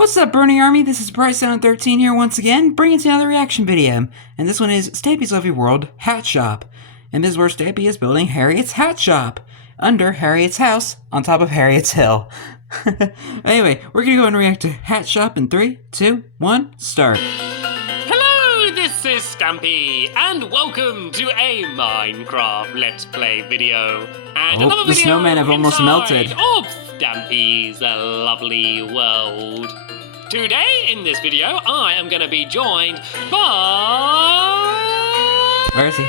What's up, Burning Army? This is BryceAllen13 here once again, bringing to another reaction video. And this one is Stampy's Lovely World Hat Shop. And this is where Stampy is building Harriet's hat shop, under Harriet's house, on top of Harriet's hill. Anyway, we're gonna go and react to Hat Shop in 3, 2, 1, start. Hello, this is Stampy, and welcome to a Minecraft Let's Play video. And another the video snowmen have almost melted. Of Stampy's lovely world. Today, in this video, I am going to be joined by... Where is he?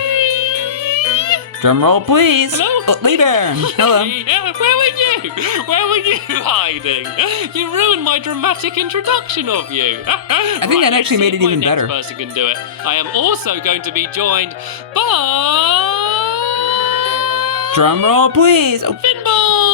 Drum roll, please! Hello? Oh, Lee Bear! Hello! Where were you? Where were you hiding? You ruined my dramatic introduction of you. I think that actually made it even better. Next person can do it. I am also going to be joined by... Drum roll, please! Oh. Finball!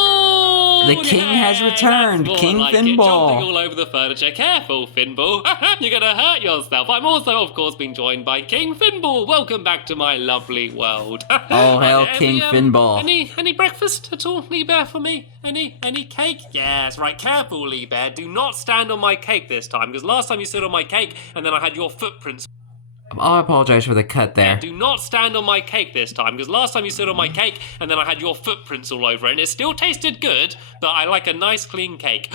The king has returned, King like Finball. Jumping all over the furniture. Careful, Finball. You're gonna hurt yourself. I'm also, of course, being joined by King Finball. Welcome back to my lovely world. Oh, hail King Finball. Any breakfast at all, Lee Bear, for me? Any cake? Yes, right. Careful, Lee Bear. Do not stand on my cake this time, because last time you stood on my cake, and then I had your footprints. I apologize for the cut there. Yeah, do not stand on my cake this time, because last time you stood on my cake, and then I had your footprints all over it, and it still tasted good, but I like a nice clean cake.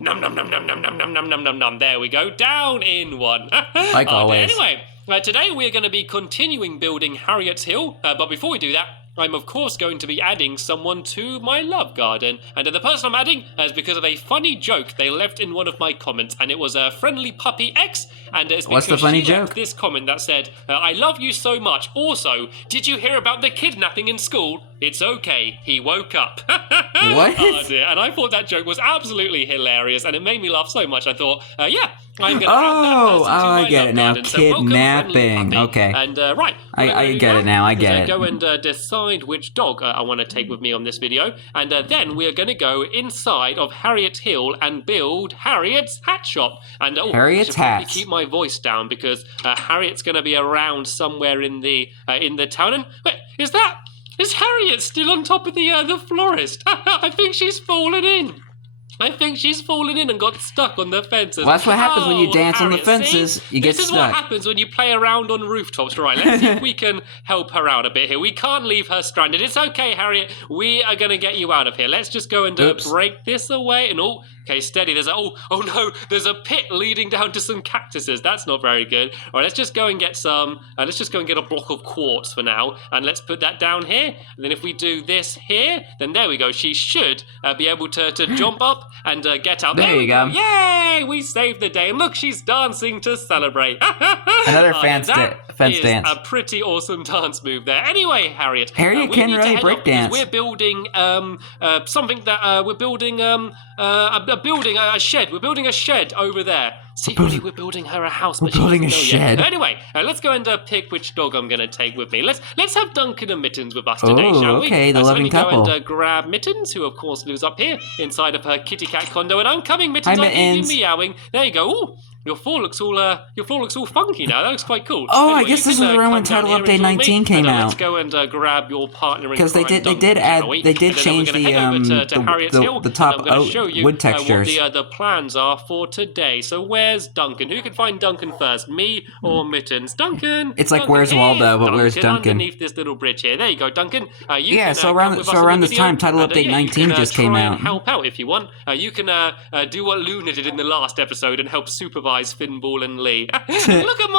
Num num num num num num num num num num num. There we go, down in one. Like always. Anyway, today we are going to be continuing building Harriet's Hill, but before we do that, I'm of course going to be adding someone to my love garden, and the person I'm adding is because of a funny joke they left in one of my comments, and it was a friendly puppy X, and it's because What's the funny she joke? left this comment that said, I love you so much. Also, did you hear about the kidnapping in school? It's okay, he woke up. What? Oh dear, and I thought that joke was absolutely hilarious, and it made me laugh so much I thought, yeah, I'm going to add that person to my I get love it now. garden. So welcome, Kidnapping. friendly puppy. Okay. And right, I get it now. I get it. Go and decide which dog I want to take with me on this video, and then we are going to go inside of Harriet Hill and build Harriet's hat shop. And Harriet's I should probably hats. keep my voice down because Harriet's going to be around somewhere in the town. And wait, is Harriet still on top of the florist? I think she's fallen in. I think she's fallen in and got stuck on the fences. Well, that's what happens when you dance on the Harriet, fences. see? You get This is stuck. what happens when you play around on rooftops. Right, let's see if we can help her out a bit here. We can't leave her stranded. It's okay, Harriet. We are going to get you out of here. Let's just go and break this away. And okay, steady. There's no, there's a pit leading down to some cactuses. That's not very good. All right, let's just go and get some. Let's just go and get a block of quartz for now, and let's put that down here. And then if we do this here, then there we go. She should be able to jump up and get out. There you go. Yay! We saved the day. And look, she's dancing to celebrate. Another fence dance. A pretty awesome dance move there. Anyway, Harriet. Harriet can really break dance. We're building something that we're building a shed. We're building a shed over there. Secretly, we're building her a house. We're building a shed. Anyway, let's go and pick which dog I'm going to take with me. Let's have Duncan and Mittens with us today, shall we? Okay, the loving couple. Go and grab Mittens, who of course lives up here inside of her kitty cat condo. And I'm coming, Mittens. Hi, I hear you Mittens. meowing. There you go. Ooh. Your floor looks all funky now. That looks quite cool. Oh, anyway, I guess this is around when Title Update 19 came out. Let's go and grab your partner in because they did change the top wood textures. What the plans are for today. So where's Duncan? Who can find Duncan first? Me or Mittens? Duncan. It's like Duncan. where's Waldo, but where's Duncan? Underneath this little bridge here. There you go, Duncan. So around this time, Title Update 19 just came out. And help out if you want. You can do what Luna did in the last episode and help supervise Finball and Lee. Look at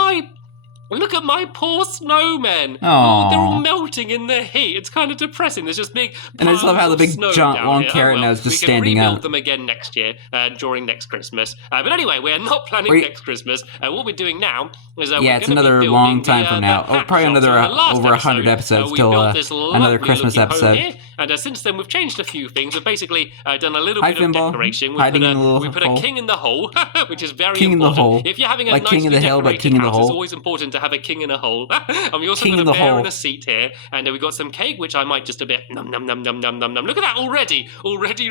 my poor snowmen. Oh, they're all melting in the heat. It's kind of depressing. There's just big and I just love how the big giant long carrot nose just standing up. We can rebuild them again next year during next Christmas. But anyway, we're not planning next Christmas. What we're doing now is it's another long time from now. Probably another over 100 episodes till another Christmas episode. And since then, we've changed a few things. We've basically done a little bit of decoration. We put a king in the hole, which is very important. King in the hole. If you're having a like King in the Hill, but King in the Hole. It's always important to have a king in a hole. And we also got a bear in a seat here. And we got some cake, which I might just a bit num num num num num num num. Look at that already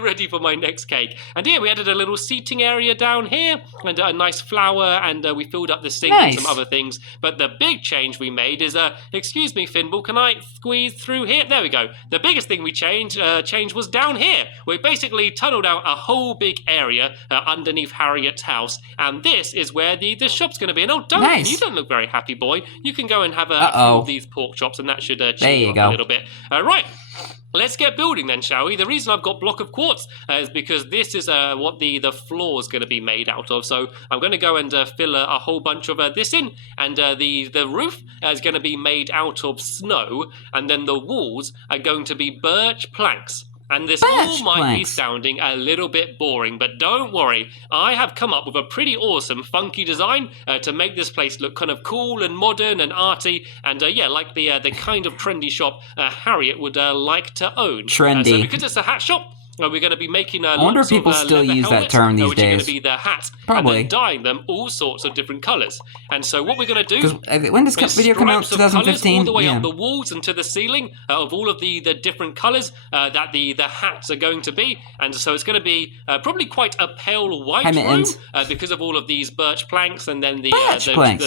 ready for my next cake. And here we added a little seating area down here and a nice flower, and we filled up the sink and some other things. But the big change we made is, excuse me, Finball, can I squeeze through here? There we go. The biggest thing we change was down here. We basically tunneled out a whole big area underneath Harriet's house, and this is where the shop's going to be. And oh, Duncan, Nice. you don't look very happy, boy. You can go and have a few of these pork chops, and that should cheer you up a little bit. Right. Let's get building then, shall we? The reason I've got block of quartz is because this is what the floor is going to be made out of. So I'm going to go and fill a whole bunch of this in, and the roof is going to be made out of snow, and then the walls are going to be birch planks. And this all might be sounding a little bit boring, but don't worry. I have come up with a pretty awesome, funky design to make this place look kind of cool and modern and arty, and yeah, like the kind of trendy shop Harriet would like to own. Trendy. So because it's a hat shop, we're going to be making I wonder if people still use that term these which days. are going to be their hats, Probably. and then dyeing them all sorts of different colours. And so what we're going to do... When does this video come out? 2015? All the way up the walls and to the ceiling of all of the different colours that the hats are going to be. And so it's going to be probably quite a pale white room because of all of these birch planks and then the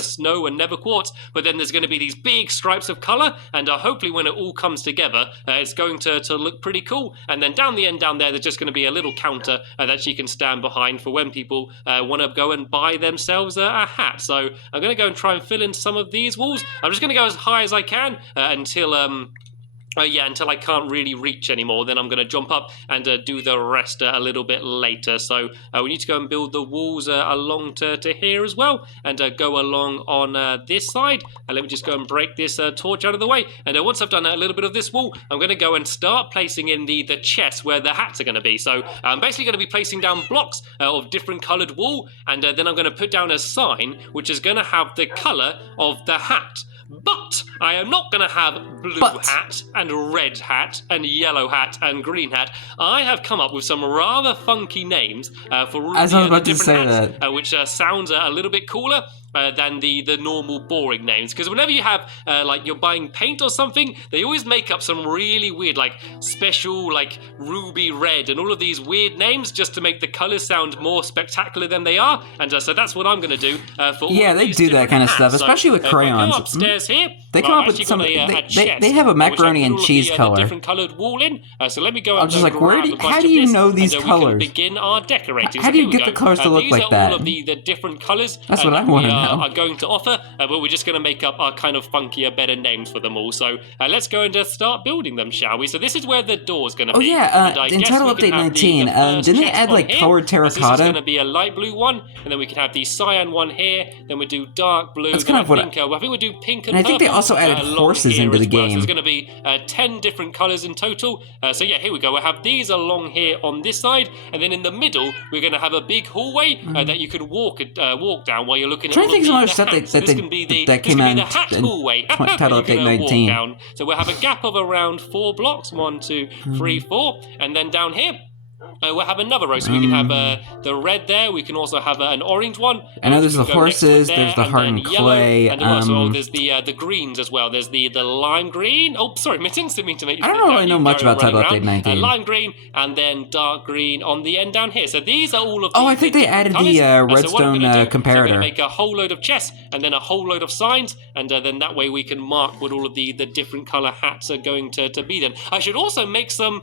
snow and nether quartz. But then there's going to be these big stripes of colour, and hopefully when it all comes together, it's going to look pretty cool. And then down the end down there's just going to be a little counter that you can stand behind for when people want to go and buy themselves a hat. So I'm going to go and try and fill in some of these walls. I'm just going to go as high as I can until I can't really reach anymore. Then I'm going to jump up and do the rest a little bit later. So we need to go and build the walls along to here as well, and go along on this side. Let me just go and break this torch out of the way. And once I've done a little bit of this wall, I'm going to go and start placing in the chests where the hats are going to be. So I'm basically going to be placing down blocks of different coloured wool, and then I'm going to put down a sign which is going to have the colour of the hat. But I am not going to have blue hat and red hat and yellow hat and green hat. I have come up with some rather funky names for all the different hats, which sounds a little bit cooler than the normal boring names. Because whenever you have, like, you're buying paint or something, they always make up some really weird, like, special, like, ruby red and all of these weird names just to make the colours sound more spectacular than they are. And so that's what I'm going to do for all they these do that kind of hats. stuff, especially with crayons. Go upstairs here. They come up with some. They have a macaroni and cheese color. Different coloured wall in. So let me go. I'm just like, how do you know these colors? We can begin our decorating. How do you get the colors to look like that? These are all of the different colours. That's what I want to know. Are going to offer, but we're just going to make up our kind of funkier, better names for them all. So let's go and start building them, shall we? So this is where the door's going to be. Oh yeah, in Title Update 19, didn't they add like colored terracotta? So this is going to be a light blue one, and then we can have the cyan one here. Then we do dark blue. That's kind of what I think we do pink and I think they also added horses into the game. So there's going to be 10 different colours in total. So yeah, here we go. We'll have these along here on this side, and then in the middle we're going to have a big hallway that you can walk down while you're looking at all of the stuff that came out in Title Update 19. So we'll have a gap of around 4 blocks, 1, 2, 3, 4, and then down here we'll have another row, so we can have the red there. We can also have an orange one. I know there's the horses, there's the hardened clay. And also there's the greens as well. There's the lime green. Oh, sorry, Mittens, didn't mean to make you I don't really know much about Title Update 19. Lime green and then dark green on the end down here. So these are all of the I think they added the redstone comparator. So we're going to make a whole load of chests and then a whole load of signs, and then that way we can mark what all of the different colour hats are going to be then. I should also make some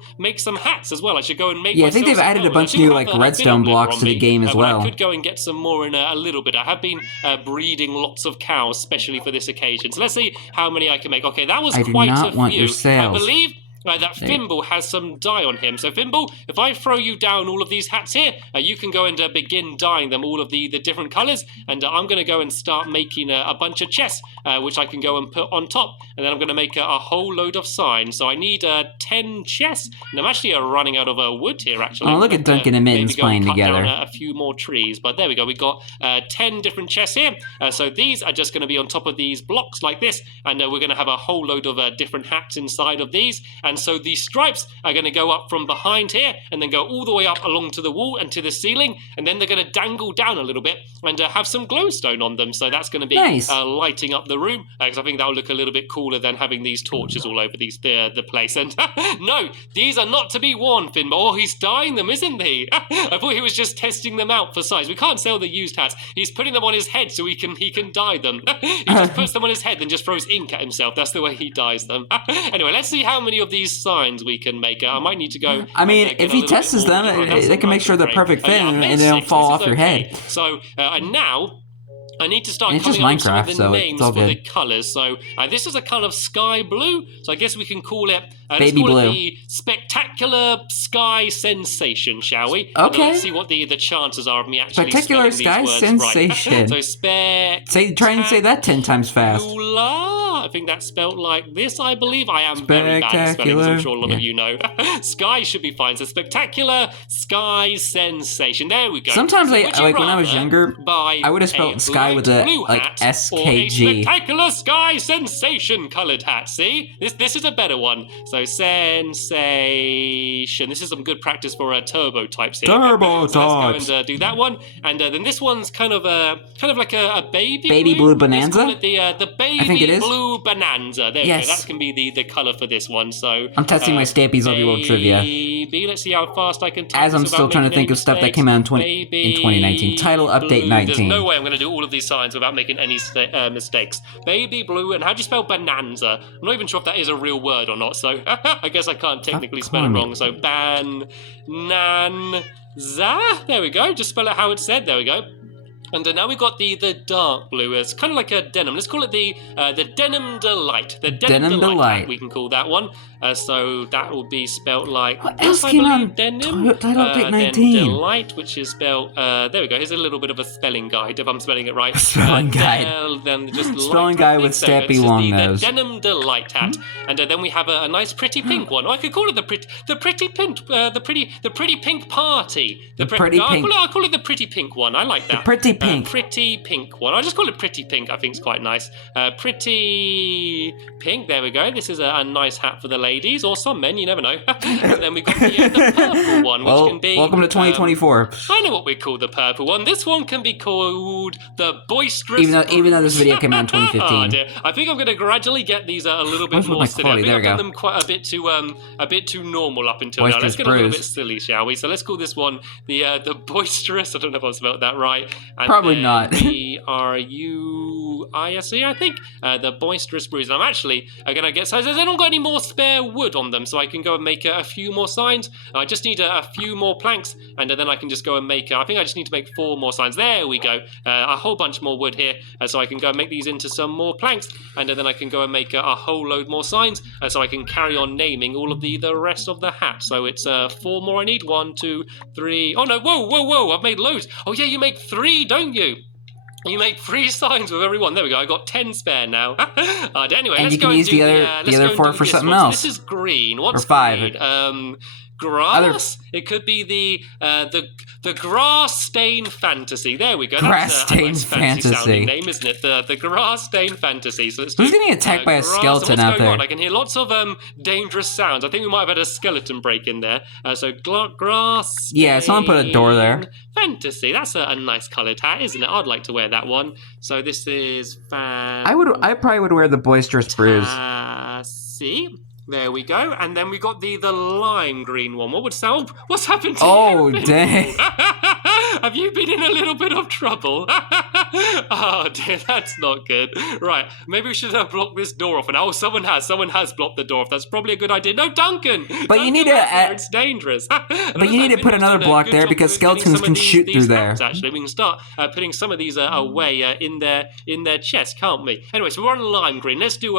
hats as well. I should go and make I think they've added a bunch of new like redstone blocks to the game as well. I could go and get some more in a little bit. I have been breeding lots of cows, especially for this occasion. So let's see how many I can make. Okay, that was quite a few. I believe that Fimble has some dye on him. So Fimble, if I throw you down all of these hats here, you can go and begin dyeing them all of the different colours, and I'm going to go and start making a bunch of chests, which I can go and put on top, and then I'm going to make a whole load of signs. So I need 10 chests, and I'm actually running out of wood here, actually. Oh, look at Duncan and Mittens playing together. Down a few more trees, but there we go. We've got 10 different chests here. So these are just going to be on top of these blocks like this, and we're going to have a whole load of different hats inside of these. And so these stripes are going to go up from behind here and then go all the way up along to the wall and to the ceiling, and then they're going to dangle down a little bit and have some glowstone on them. So that's going to be lighting up the room, because I think that will look a little bit cooler than having these torches all over the place. And no, these are not to be worn, Finn. Oh, he's dyeing them, isn't he? I thought he was just testing them out for size. We can't sell the used hats. He's putting them on his head so he can dye them. He just puts them on his head and just throws ink at himself. That's the way he dyes them. Anyway, let's see how many of these these signs we can make. I might need to go. I mean, if he tests them, they can make sure they're perfect fit and they don't fall off your head. So, and now I need to start it's coming just up Minecraft, with so names it's all for the good. colors. So this is a color of sky blue. So I guess we can call it baby blue. The spectacular sky sensation, shall we? Okay. Let's see what the chances are of me actually spectacular spelling sky these words sensation. Right. So try and say that 10 times fast. I think that's spelled like this, I believe. I am very bad at spelling, as I'm sure a lot of you know. Sky should be fine. So spectacular sky sensation. There we go. Sometimes when I was younger, I would have spelled sky with a SKG. Spectacular sky sensation coloured hat. See? This is a better one. So sensation. This is some good practice for turbo types here. Turbo types. Let's go and do that one. And then this one's kind of like a baby blue bonanza. Let's call it the baby I think it is. Blue bonanza. There we go. That can be the colour for this one. So I'm testing my Stampy's Lovely World trivia. Let's see how fast I can type. As I'm still trying to think of stuff that came out in 2019. Title update 19. There's no way I'm going to do all of these signs without making any mistakes. Baby blue, and how do you spell bonanza? I'm not even sure if that is a real word or not, so I guess I can't technically spell it wrong. So ban-nan-za. There we go. Just spell it how it's said. There we go. And now we've got the dark blue. It's kind of like a denim. Let's call it the denim delight. The denim delight. We can call that one. So that will be spelt like what this, else came on denim? Title update 19. Then delight, which is spelled. There we go. Here's a little bit of a spelling guide, if I'm spelling it right. Spelling guide. Then just spelling guide with Stampy long nose. The denim delight hat, and then we have a nice pretty pink one. Or I could call it the pretty pink party. I'll call it the pretty pink one. I like that. The pretty pink. Pretty pink one. I'll just call it pretty pink. I think it's quite nice. Pretty pink. There we go. This is a nice hat for the ladies or some men. You never know. And then we've got the purple one, which can be. Welcome to 2024. I know what we call the purple one. This one can be called the boisterous. Even though this video came out in 2015. Oh dear. I think I'm going to gradually get these a little bit more silly. I think I've done them quite a bit too normal up until now. Let's get a little bit silly, shall we? So let's call this one the boisterous. I don't know if I spelled that right. And probably not. BRUISE, I think. The boisterous brews. And I'm actually going to get. So I don't got any more spare wood on them, so I can go and make a few more signs. I just need a few more planks, and then I can just go and make. I think I just need to make 4 more signs. There we go. A whole bunch more wood here, so I can go and make these into some more planks, and then I can go and make a whole load more signs, so I can carry on naming all of the rest of the hat. So it's 4 more I need. 1, 2, 3. Oh no! Whoa! I've made loads. Oh yeah, you make 3, don't you? You make 3 signs with every one. There we go. I got 10 spare now. Anyway, and let's you go can and use do the other 4 for something else. This is green. What's or 5. green? Grass. It could be the grass stain fantasy. There we go. Grass stain nice fantasy. Sounding name, isn't it? The grass stain fantasy. So let's Who's getting attacked by a skeleton out there? I can hear lots of dangerous sounds. I think we might have had a skeleton break in there. So grass. Yeah, someone put a door there. Fantasy. That's a nice coloured hat, isn't it? I'd like to wear that one. So this is I probably would wear the boisterous brews. See. There we go, and then we got the lime green one. What would sound? What's happened to you? Oh, dang! Have you been in a little bit of trouble? Oh dear, that's not good. Right, maybe we should block this door off. And someone has blocked the door off. That's probably a good idea. No, Duncan. But you need to. It's dangerous. But you need to put another block there because skeletons can shoot through there. Actually, we can start putting some of these away in their chest, can't we? Anyway, so we're on lime green. Let's do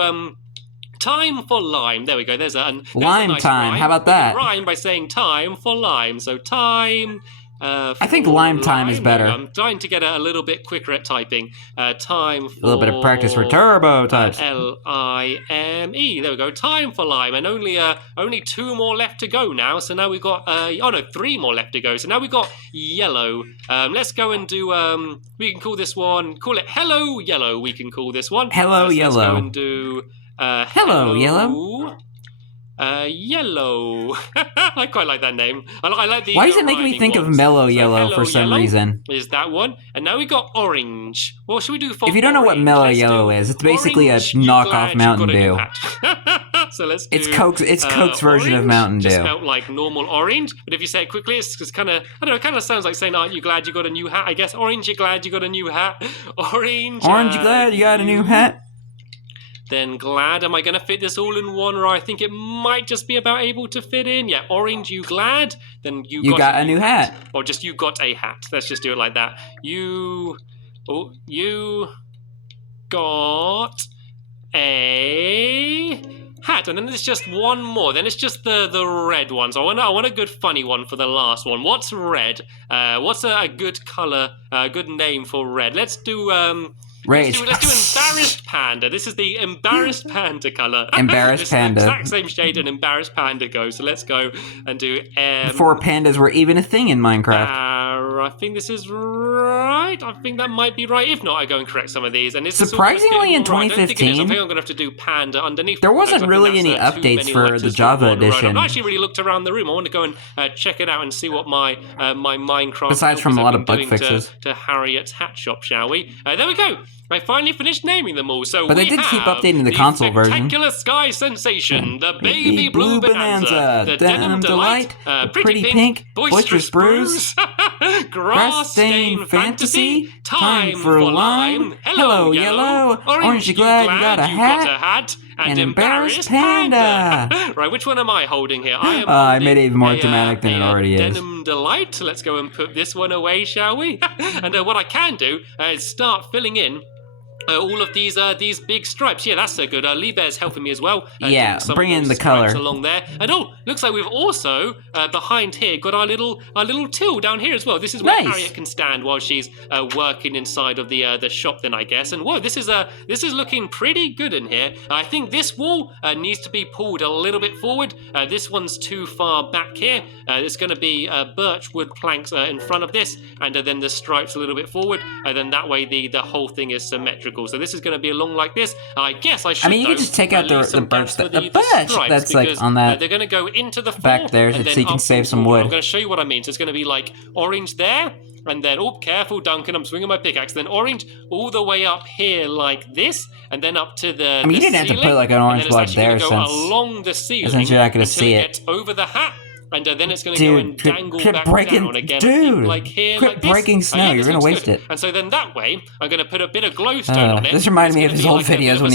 time for lime. There we go. There's a lime nice time. Rhyme. How about that? Rhyme by saying time for lime. So time. I think lime time is better. I'm trying to get a little bit quicker at typing. Time for a little bit of practice for turbo types. LIME. There we go. Time for lime, and only 2 more left to go now. So now we've got 3 more left to go. So now we've got yellow. Let's go and do. We can call this one. Call it Hello Yellow. We can call this one. Hello Yellow. Let's go and do. Hello Yellow. Yellow. I quite like that name. I like the. Why does it make me think of Mellow Yellow for some reason? Is that one? And now we got orange. What should we do for? If you don't know what Mellow Yellow is, it's basically a knockoff Mountain Dew. So let's do. It's Coke's version of Mountain Dew. Just spelled like normal orange, but if you say it quickly, it's kind of kind of sounds like saying, "Aren't you glad you got a new hat?" I guess orange. You're glad you got a new hat. Orange. Orange. You glad you got a new hat? then glad. Am I going to fit this all in one, or I think it might just be about able to fit in? Yeah, orange, you glad? Then you got a new hat. Or just you got a hat. Let's just do it like that. You got a hat. And then there's just one more. Then it's just the red one. So I want a good funny one for the last one. What's red? What's a good color, good name for red? Let's do Let's do Embarrassed Panda. This is the Embarrassed Panda color. Embarrassed Panda. Exact same shade an Embarrassed Panda goes. So let's go and do Before pandas were even a thing in Minecraft. I think this is right. I think that might be right. If not, I go and correct some of these. And surprisingly, in 2015, I think I'm going to have to do Panda underneath. There wasn't really any updates for the Java edition. I actually really looked around the room. I want to go and check it out and see what my Minecraft. Besides from a lot of bug fixes. To Harriet's Hat Shop, shall we? There we go. I finally finished naming them all. So but they did keep updating the console version. Spectacular Sky Sensation, the Baby Blue Bonanza, the Denim Delight, Pretty Pink, Boisterous Brews, Grass Stain Fantasy, Time for Lime, Hello Yellow, Orange You Glad You Got a Hat, and Embarrassed Panda. Right, which one am I holding here? I made it even more dramatic than it already is. Denim Delight. Let's go and put this one away, shall we? And what I can do is start filling in all of these big stripes. Yeah, that's so good. Lee Bear's helping me as well. Yeah, bring in the color along there. And looks like we've also behind here got our little till down here as well. This is where Harriet can stand while she's working inside of the shop. Then I guess. And whoa, this is looking pretty good in here. I think this wall needs to be pulled a little bit forward. This one's too far back here. It's going to be birch wood planks in front of this, and then the stripes a little bit forward. And then that way the whole thing is symmetrical. So this is going to be along like this. I guess I should. I mean, you could just take out the birch that's like on that. They're going to go into the back there, so you can save some wood. I'm going to show you what I mean. So it's going to be like orange there, and then careful, Duncan. I'm swinging my pickaxe. Then orange all the way up here like this, and then up to the. I mean, you didn't have to put like an orange block there, since along the ceiling, since you're not going to see it. Over the hat. And then it's going to go and dangle back down again. Dude, like here, quit like this. breaking snow. You're going to waste it. And so then that way, I'm going to put a bit of glowstone on it. This reminded me of his old videos when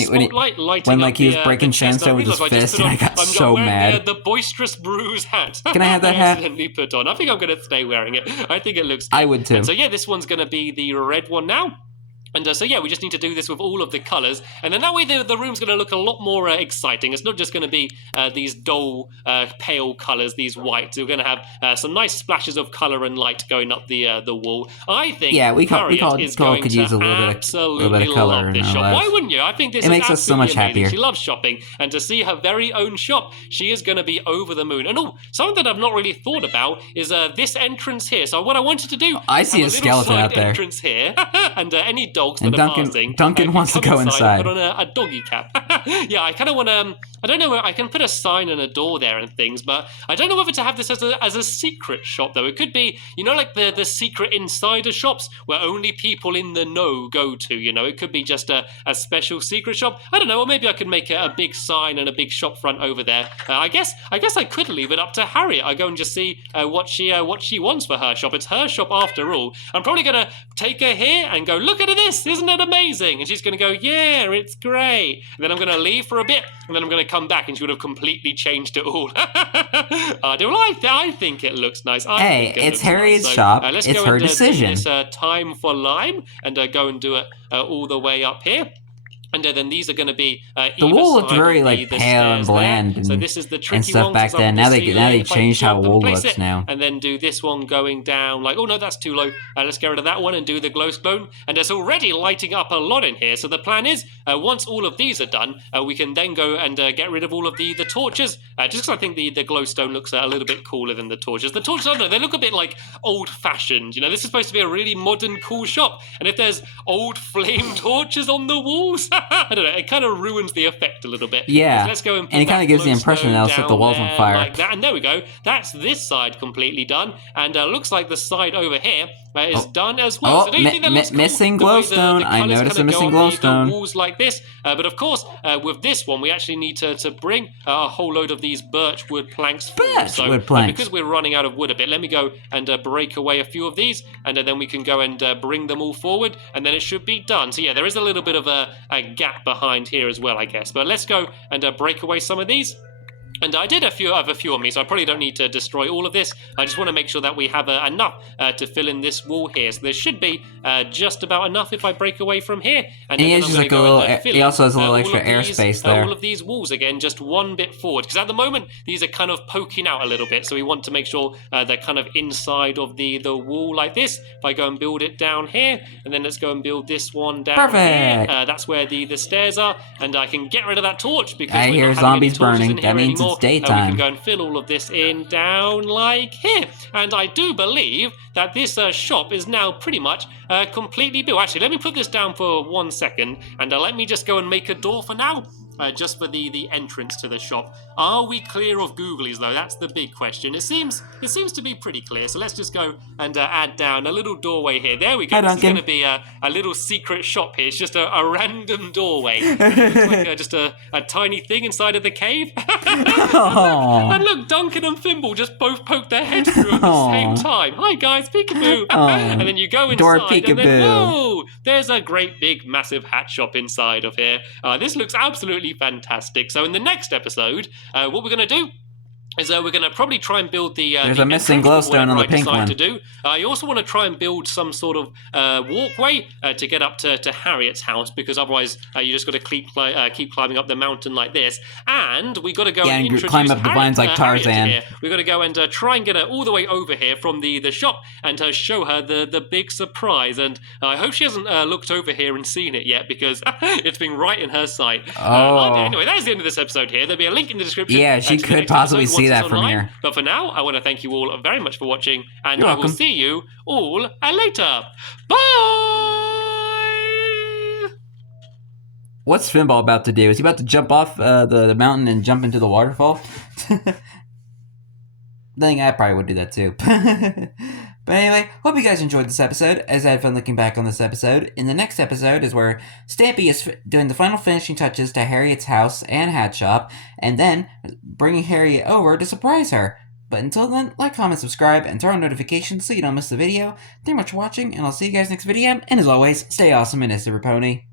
he was breaking sandstone with his fist, and I got so mad. The Boisterous Brews hat. Can I have that hat? Put on. I think I'm going to stay wearing it. I think it looks good. I would too. And so yeah, this one's going to be the red one now. And so yeah, we just need to do this with all of the colours, and then that way the room's going to look a lot more exciting. It's not just going to be these dull, pale colours, these whites. We're going to have some nice splashes of colour and light going up the wall. I think Harriet is going to use a little bit of colour in this shop. Why wouldn't you? I think this makes us so much happier. She loves shopping, and to see her very own shop, she is going to be over the moon. And something that I've not really thought about is this entrance here. So what I wanted to do, I see a skeleton out there. Entrance here, and any dogs and that are passing. Duncan wants to go inside. Put on a doggy cap. Yeah, I kind of want to. I don't know. I can put a sign and a door there and things, but I don't know whether to have this as a secret shop though. It could be, like the secret insider shops where only people in the know go to. It could be just a special secret shop. I don't know. Or maybe I could make a big sign and a big shop front over there. I guess I could leave it up to Harriet. I go and just see what she wants for her shop. It's her shop after all. I'm probably gonna take her here and go, look at this. Isn't it amazing? And she's going to go, yeah, it's great. And then I'm going to leave for a bit, and then I'm going to come back, and she would have completely changed it all. I think it looks nice. It's Harriet's shop. It's her decision. This time for lime, and go and do it all the way up here. And then these are going to be the wool looked very pale and bland and stuff back then. Now they changed how wool looks now. And then do this one going down oh no, that's too low. Let's get rid of that one and do the glowstone. And it's already lighting up a lot in here. So the plan is once all of these are done, we can then go and get rid of all of the torches. Just because I think the glowstone looks a little bit cooler than the torches. The torches, I don't know, they look a bit like old-fashioned. This is supposed to be a really modern, cool shop. And if there's old flame torches on the walls, I don't know, it kind of ruins the effect a little bit. Yeah, so let's go and it kind of gives the impression that it'll set the walls on fire. Like that. And there we go. That's this side completely done. And looks like the side over here is done as well. So do you think that looks cool? Missing glowstone. I noticed a missing glowstone. The walls like this. But of course, with this one, we actually need to bring a whole load of these birch wood planks forward. Because we're running out of wood a bit, let me go and break away a few of these, and then we can go and bring them all forward, and then it should be done. So yeah, there is a little bit of a gap behind here as well, I guess. But let's go and break away some of these. And I did have a few on me, so I probably don't need to destroy all of this. I just want to make sure that we have enough to fill in this wall here. So there should be just about enough if I break away from here. And he is just like a little. He also has a little extra airspace there. All of these walls again, just one bit forward, because at the moment these are kind of poking out a little bit. So we want to make sure they're kind of inside of the wall like this. If I go and build it down here, and then let's go and build this one down here. That's where the stairs are, and I can get rid of that torch because I hear zombies burning. That means anymore. It's daytime. We can go and fill all of this in down like here. And I do believe that this shop is now pretty much completely built. Actually, let me put this down for 1 second, and let me just go and make a door for now. Just for the entrance to the shop. Are we clear of googlies though? That's the big question. It seems to be pretty clear. So let's just go and add down a little doorway here. There we go. This is going to be a little secret shop here. It's just a random doorway. It looks like just a tiny thing inside of the cave. and look, Duncan and Thimble just both poke their heads through at the same time. Hi guys, peekaboo. And then you go inside and then whoa, there's a great big massive hat shop inside of here. This looks absolutely fantastic. So in the next episode, what we're going to do is we're going to probably try and build the there's a missing glowstone on the pink one. To do. You also want to try and build some sort of walkway to get up to Harriet's house, because otherwise you just got to keep climbing up the mountain like this. And we got to go and introduce climb up the vines like Tarzan. We got to go and try and get her all the way over here from the shop and show her the big surprise. And I hope she hasn't looked over here and seen it yet, because it's been right in her sight. Anyway, that is the end of this episode here. There'll be a link in the description. Yeah, she could possibly see that from here. But for now, I want to thank you all very much for watching, and I will see you all later. Bye! What's Finball about to do? Is he about to jump off the mountain and jump into the waterfall? I think I probably would do that too. But anyway, hope you guys enjoyed this episode, as I had fun looking back on this episode. In the next episode is where Stampy is doing the final finishing touches to Harriet's house and hat shop, and then bringing Harriet over to surprise her. But until then, like, comment, subscribe, and turn on notifications so you don't miss the video. Thank you much for watching, and I'll see you guys next video. And as always, stay awesome and Mr. Pony.